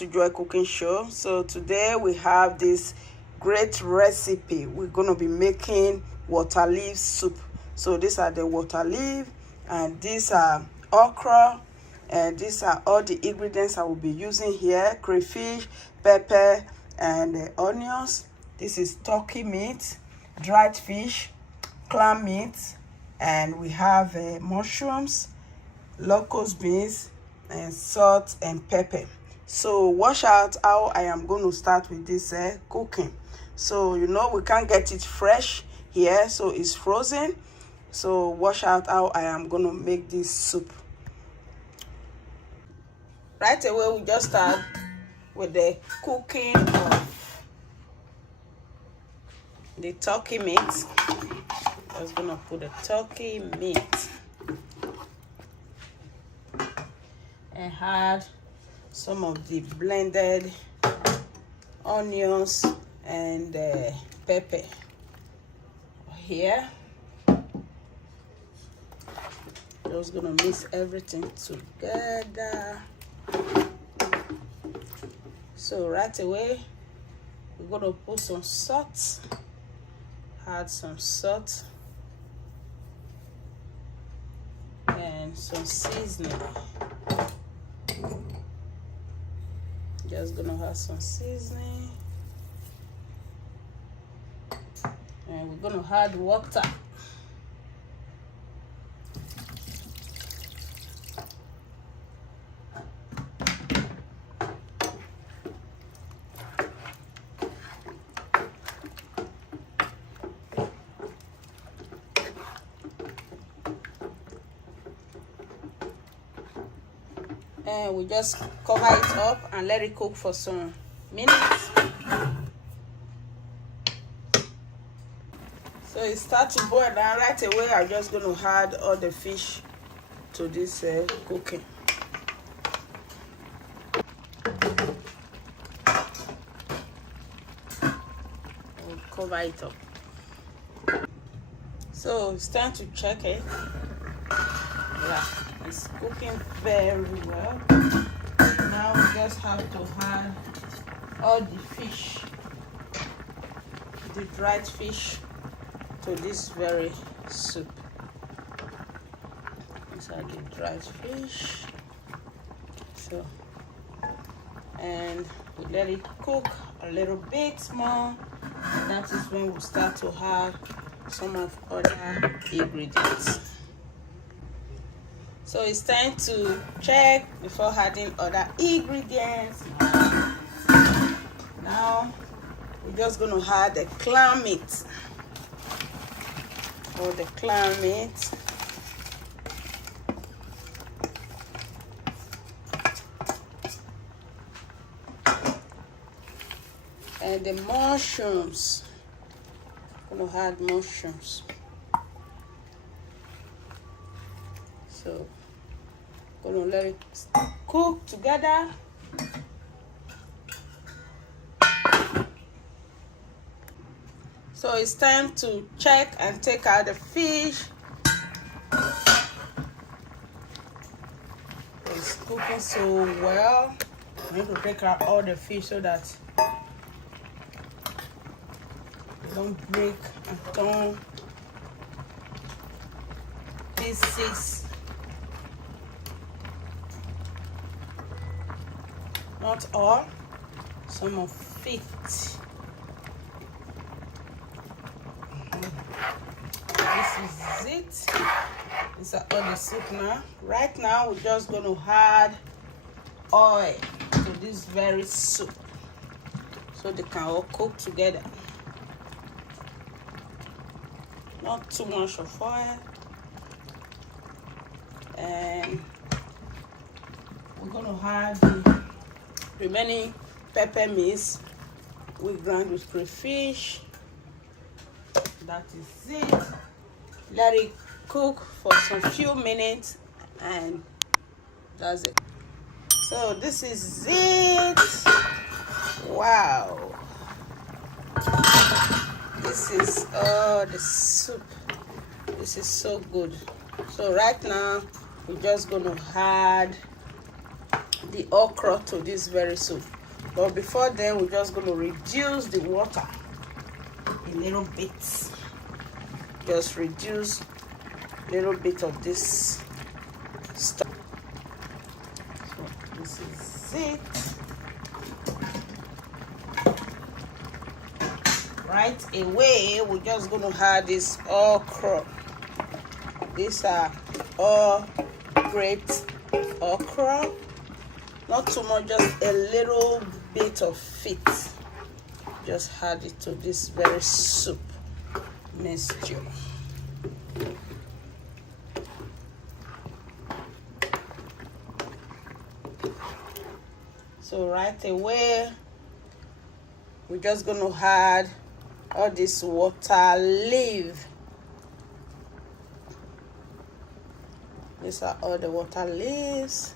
to Joy Cooking Show. So today we have this great recipe. We're going to be making water leaf soup. So these are the water leaf, and these are okra, and these are all the ingredients I will be using here: crayfish, pepper, and onions. This is turkey meat, dried fish, clam meat, and we have mushrooms, locust beans, and salt and pepper. So watch out how I am going to start with this cooking. So you know we can't get it fresh here, so it's frozen. So watch out how I am going to make this soup. Right away we just start with the cooking of the turkey meat. Just gonna put the turkey meat and add some of the blended onions and pepper here. Just gonna mix everything together. So right away we're gonna put some salt. Add some salt and some seasoning. Just gonna add some seasoning, and we're gonna add water. And we just cover it up and let it cook for some minutes. So it starts to boil down. Right away I'm just going to add all the fish to this cooking. We'll cover it up. So it's time to check it. Yeah, it's cooking very well. Now we just have to add all the fish, the dried fish, to this very soup. These are the dried fish. So, and we let it cook a little bit more. And that is when we start to add some of other ingredients. So it's time to check before adding other ingredients. Now we're just going to add the clam meat. Or the clam meat. And the mushrooms. I'm going to add mushrooms. So gonna let it cook together. So it's time to check and take out the fish. It's cooking so well. I need to take out all the fish so that it don't break and turn pieces. Not all, some of it. This is it. These are all the soup now. Right now, we're just going to add oil to this very soup so they can all cook together. Not too much of oil. And we're going to add the remaining pepper mix we grind with crayfish. That is it. Let it cook for some few minutes, and that's it. So this is it. Wow, this is the soup. This is so good. So right now we're just going to add the okra to this very soup. But before then, we're just going to reduce the water a little bit. Just reduce a little bit of this stuff. So this is it. Right away, we're just going to add this okra. These are all great okra. Not too much, just a little bit of it. Just add it to this very soup mixture. So right away, we're just going to add all this water leaf. These are all the water leaves.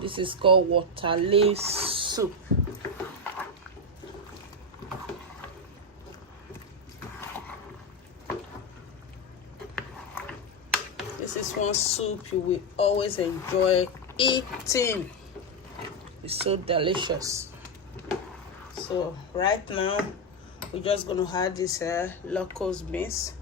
This is called Waterleaf soup. This is one soup you will always enjoy eating. It's so delicious. So right now, we're just going to add this locust beans.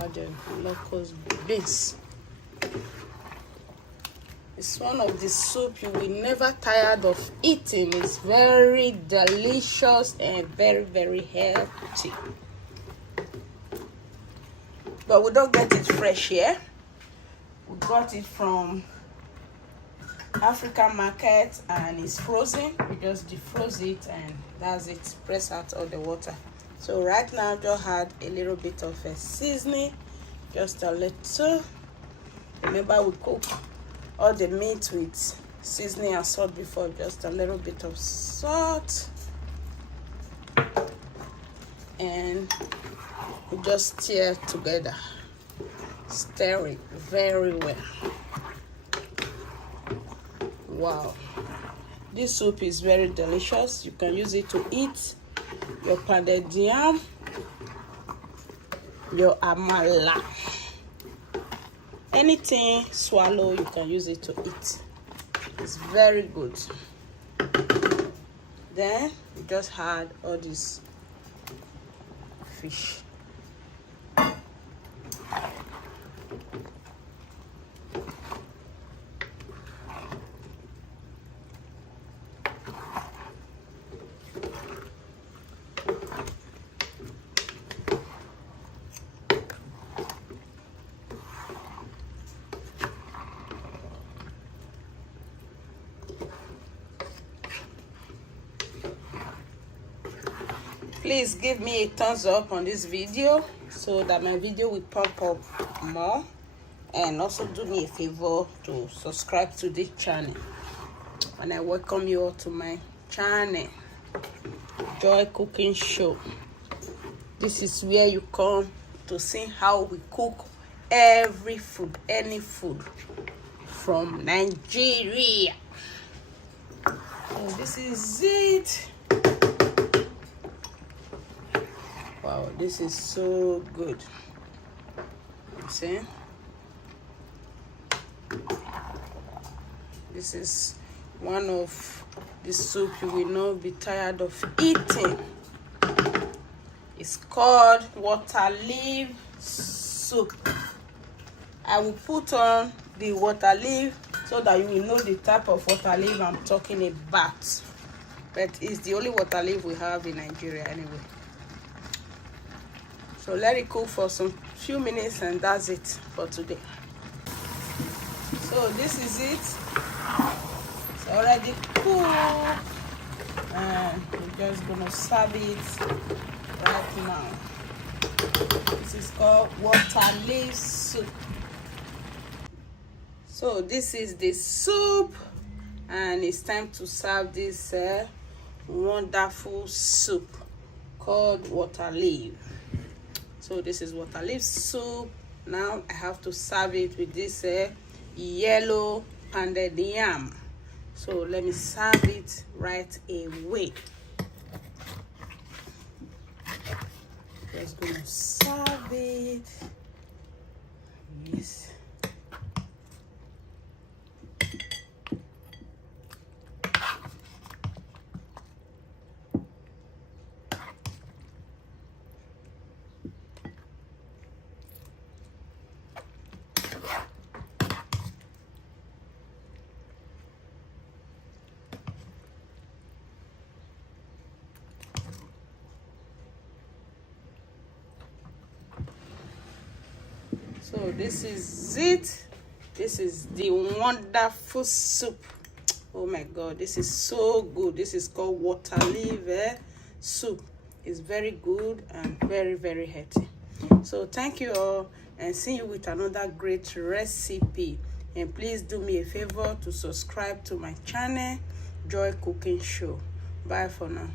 Add the locust beans. It's one of the soup you will never tired of eating. It's very delicious and very, very healthy. But we don't get it fresh here. We got it from African market and it's frozen. We just defroze it and that's it. Press out all the water. So right now, just add a little bit of a seasoning, just a little. Remember, we cook all the meat with seasoning and salt before. Just a little bit of salt, and we just stir together. Stir it very well. Wow, this soup is very delicious. You can use it to eat your pounded yam, your amala, anything swallow, you can use it to eat. It's very good. Then you just add all this fish. Please give me a thumbs up on this video so that my video will pop up more, and also do me a favor to subscribe to this channel. And I welcome you all to my channel, Joy Cooking Show. This is where you come to see how we cook every food, any food from Nigeria. So this is it. Wow, this is so good. You see? This is one of the soup you will not be tired of eating. It's called Waterleaf soup. I will put on the water leaf so that you will know the type of water leaf I'm talking about. But it's the only water leaf we have in Nigeria anyway. So let it cook for some few minutes and that's it for today. So this is it. It's already cooked. And we're just gonna serve it right now. This is called Waterleaf soup. So this is the soup, and it's time to serve this wonderful soup called Waterleaf. So this is Waterleaf soup. Now I have to serve it with this yellow pounded yam. So let me serve it right away. Just gonna serve it. Yes. So this is it. This is the wonderful soup. Oh my God, this is so good. This is called Waterleaf soup. It's very good and very, very healthy. So thank you all, and see you with another great recipe. And please do me a favor to subscribe to my channel, Joy Cooking Show. Bye for now.